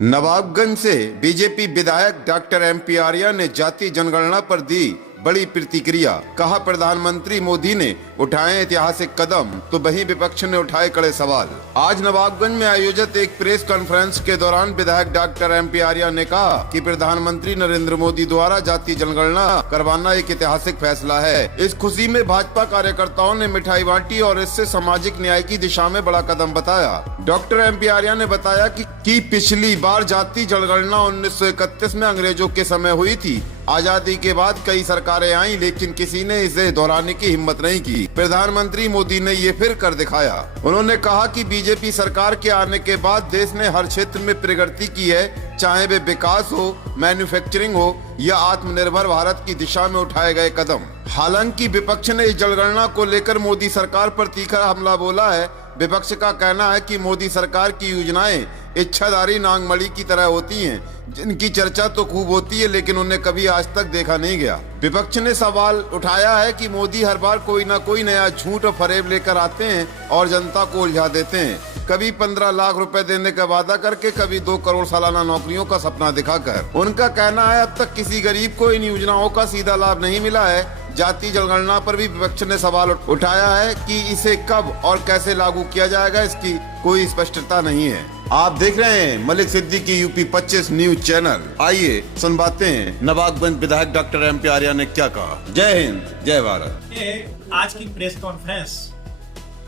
नवाबगंज से बीजेपी विधायक doctor MP Arya ने जातीय जनगणना पर दी बड़ी प्रतिक्रिया। कहा, प्रधानमंत्री मोदी ने उठाए ऐतिहासिक कदम तो वहीं विपक्ष ने उठाए कड़े सवाल। आज नवाबगंज में आयोजित एक प्रेस कॉन्फ्रेंस के दौरान विधायक डॉक्टर MP आर्या ने कहा कि प्रधानमंत्री नरेंद्र मोदी द्वारा जातीय जनगणना करवाना एक ऐतिहासिक फैसला है। इस खुशी में भाजपा कार्यकर्ताओं ने मिठाई बांटी और इससे सामाजिक न्याय की दिशा में बड़ा कदम बताया। डॉक्टर MP आर्या ने बताया कि पिछली बार जातीय जनगणना 1931 में अंग्रेजों के समय हुई थी। आजादी के बाद कई सरकारें आईं, लेकिन किसी ने इसे दोहराने की हिम्मत नहीं की। प्रधानमंत्री मोदी ने ये फिर कर दिखाया। उन्होंने कहा कि बीजेपी सरकार के आने के बाद देश ने हर क्षेत्र में प्रगति की है, चाहे वे विकास हो, मैन्युफैक्चरिंग हो या आत्मनिर्भर भारत की दिशा में उठाए गए कदम। हालांकि विपक्ष ने इस जनगणना को लेकर मोदी सरकार पर तीखा हमला बोला है। विपक्ष का कहना है कि मोदी सरकार की योजनाएं इच्छाधारी नागमणि की तरह होती हैं, जिनकी चर्चा तो खूब होती है लेकिन उन्हें कभी आज तक देखा नहीं गया। विपक्ष ने सवाल उठाया है कि मोदी हर बार कोई न कोई नया झूठ और फरेब लेकर आते हैं और जनता को उलझा देते हैं। कभी 15 लाख रुपए देने का वादा करके, कभी 2 करोड़ सालाना नौकरियों का सपना दिखाकर। उनका कहना है अब तक किसी गरीब को इन योजनाओं का सीधा लाभ नहीं मिला है। जातीय जनगणना पर भी विपक्ष ने सवाल उठाया है कि इसे कब और कैसे लागू किया जाएगा, इसकी कोई स्पष्टता नहीं है। आप देख रहे हैं Malik Siddiqui UP 25 news channel. आइए सुनवाते हैं नवाबगंज विधायक डॉक्टर MP आर्या ने क्या कहा। जय हिंद, जय भारत। आज की प्रेस कॉन्फ्रेंस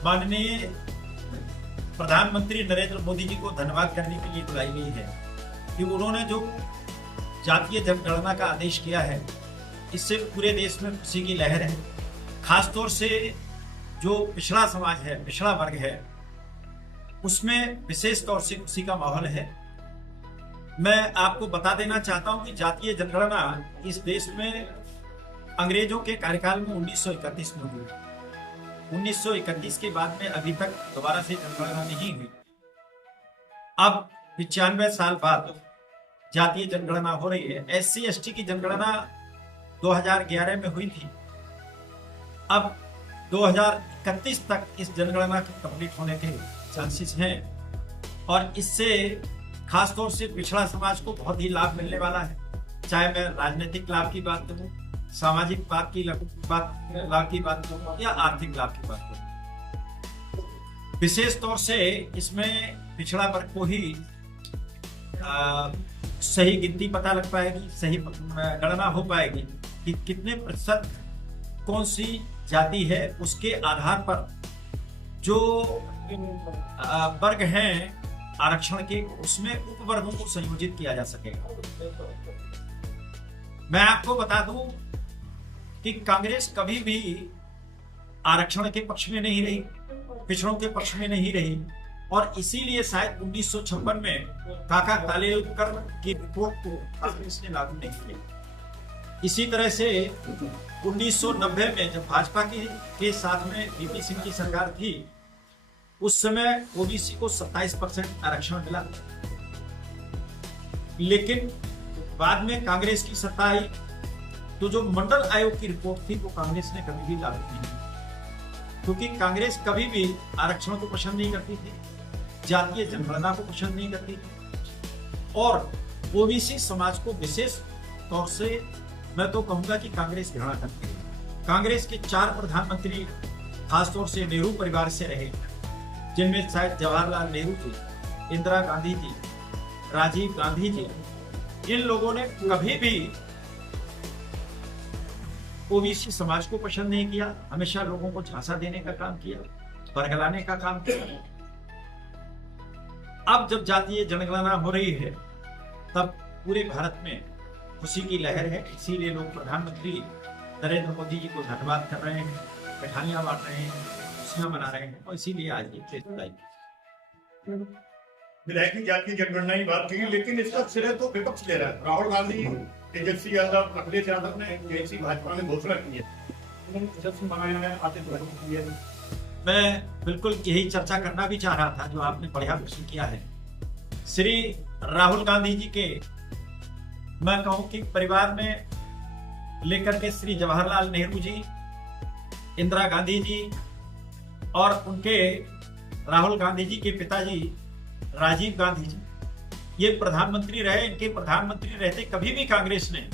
माननीय प्रधानमंत्री नरेंद्र मोदी जी को धन्यवाद करने के लिए बुलाई गई है कि उन्होंने जो जातीय जनगणना का आदेश किया है, इससे पूरे देश में खुशी की लहर है। खासतौर से जो पिछड़ा समाज है, पिछड़ा वर्ग है, उसमें विशेष तौर से खुशी का माहौल है। मैं आपको बता देना चाहता हूं कि जातीय जनगणना इस देश में अंग्रेजों के कार्यकाल में 1931 में हुई। 1931 के बाद में अभी तक दोबारा से जनगणना नहीं हुई। अब 95 साल बाद जातीय जनगणना हो रही है। SC ST की जनगणना 2011 में हुई थी। अब 2031 तक इस जनगणना के कंप्लीट होने के चांसेस हैं और इससे खासतौर से पिछड़ा समाज को बहुत ही लाभ मिलने वाला है। चाहे मैं राजनीतिक लाभ की बात करूं, सामाजिक लाभ की बात करूं या आर्थिक लाभ की बात करूं। विशेष तौर से इसमें पिछड़ा वर्ग को ही सही गिनती पता लग पाएगी, सही गणना हो पाएगी कि कितने प्रतिशत कौन सी जाति है। उसके आधार पर जो वर्ग हैं आरक्षण के, उसमें उपवर्गों को संयोजित किया जा सकेगा। मैं आपको बता दूं कि कांग्रेस कभी भी आरक्षण के पक्ष में नहीं रही, पिछड़ों के पक्ष में नहीं रही और इसीलिए शायद 1956 में काका कालेलकर की रिपोर्ट को कांग्रेस ने लागू नहीं किया। इसी तरह से 1990 में जब भाजपा के साथ में VP सिंह की सरकार थी, उस समय OBC को 27% आरक्षण मिला। लेकिन बाद में कांग्रेस की सत्ता आई तो जो मंडल आयोग की रिपोर्ट थी वो कांग्रेस ने कभी भी लागू नहीं की, क्योंकि कांग्रेस कभी भी आरक्षण को पसंद नहीं करती थी, जातीय जनगणना को पसंद नहीं करती थी और OBC समाज को विशेष तौर से मैं तो कहूंगा कि कांग्रेस घृणा करती है। कांग्रेस के 4 प्रधानमंत्री खासतौर से नेहरू परिवार से रहे, जिनमें शायद जवाहरलाल नेहरू जी, इंदिरा गांधी जी, राजीव गांधी जी। इन लोगों ने कभी भी OBC समाज को पसंद नहीं किया, हमेशा लोगों को झांसा देने का काम किया, बरगलाने का काम किया। अब जब जातीय जनगणना हो रही है तब पूरे भारत में खुशी की लहर है। इसीलिए लोग प्रधानमंत्री नरेंद्र मोदी जी को धन्यवाद कर रहे हैं, मिठाइयां बांट रहे हैं, खुशियां मना रहे हैं और इसीलिए आज ये प्रेस बुलाई। विधायक की जातीय जनगणना की बात की, लेकिन इसका श्रेय तो विपक्ष ले रहा है। राहुल गांधी, तेजस्वी यादव, अखिलेश यादव ने जैसी भाजपा ने घोषणा की है, उन्होंने जश्न मनाया है, आतिथ्य दिया है। मैं बिल्कुल यही चर्चा करना भी चाह रहा था जो आपने बढ़िया प्रश्न किया है। श्री राहुल गांधी जी के मैं कहूं कि परिवार में लेकर के श्री जवाहरलाल नेहरू जी, इंदिरा गांधी जी और उनके राहुल गांधी जी के पिताजी राजीव गांधी जी ये प्रधानमंत्री रहे, इनके प्रधानमंत्री रहते कभी भी कांग्रेस ने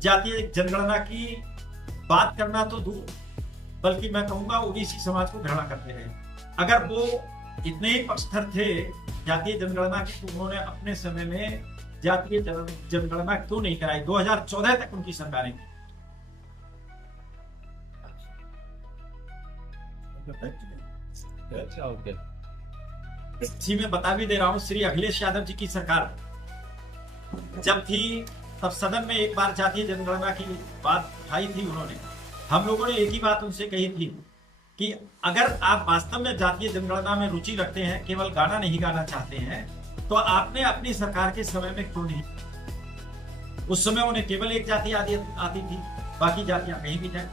जातीय जनगणना की बात करना तो दूर, बल्कि मैं कहूंगा ओबीसी समाज को घृणा करते रहे। अगर वो इतने ही पक्षधर थे जातीय जनगणना की, तो उन्होंने अपने समय में जातीय जनगणना क्यों नहीं कराई? 2014 तक उनकी सरकारें थी। इसी में बता भी दे रहा हूं, श्री अखिलेश यादव जी की सरकार जब थी तब सदन में एक बार जातीय जनगणना की बात उठाई थी उन्होंने। हम लोगों ने एक ही बात उनसे कही थी कि अगर आप वास्तव में जातीय जनगणना में रुचि रखते हैं, केवल गाना नहीं गाना चाहते हैं, तो आपने अपनी सरकार के समय में क्यों नहीं? उस समय उन्हें केवल एक जाति आती थी, बाकी जातियां कहीं भी जाए।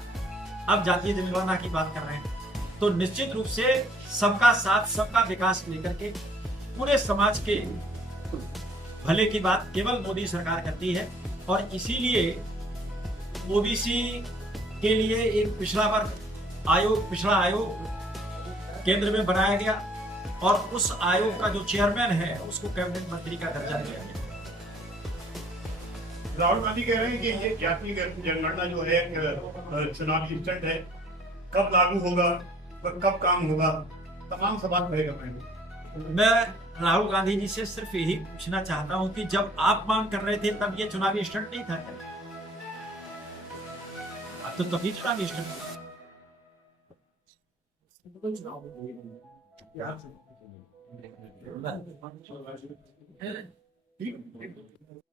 अब जातीय जनगणना की बात कर रहे हैं, तो निश्चित रूप से सबका साथ सबका विकास लेकर के पूरे समाज के भले की बात केवल मोदी सरकार करती है। और इसीलिए ओबीसी के लिए एक पिछड़ा आयोग केंद्र में बनाया गया और उस आयोग का जो चेयरमैन है उसको कैबिनेट मंत्री का दर्जा दिया गया। राहुल गांधी कह रहे हैं कि ये जातीय जनगणना जो है एक चुनावी स्टंट है, कब लागू होगा, कब काम होगा, तमाम सवाल खड़े कर रहे हैं। मैं राहुल गांधी जी से सिर्फ यही पूछना चाहता हूं कि जब आप मांग कर रहे थे तब ये चुनावी स्टंट नहीं था क्या? अब तो तभी चुनावी स्टंट था।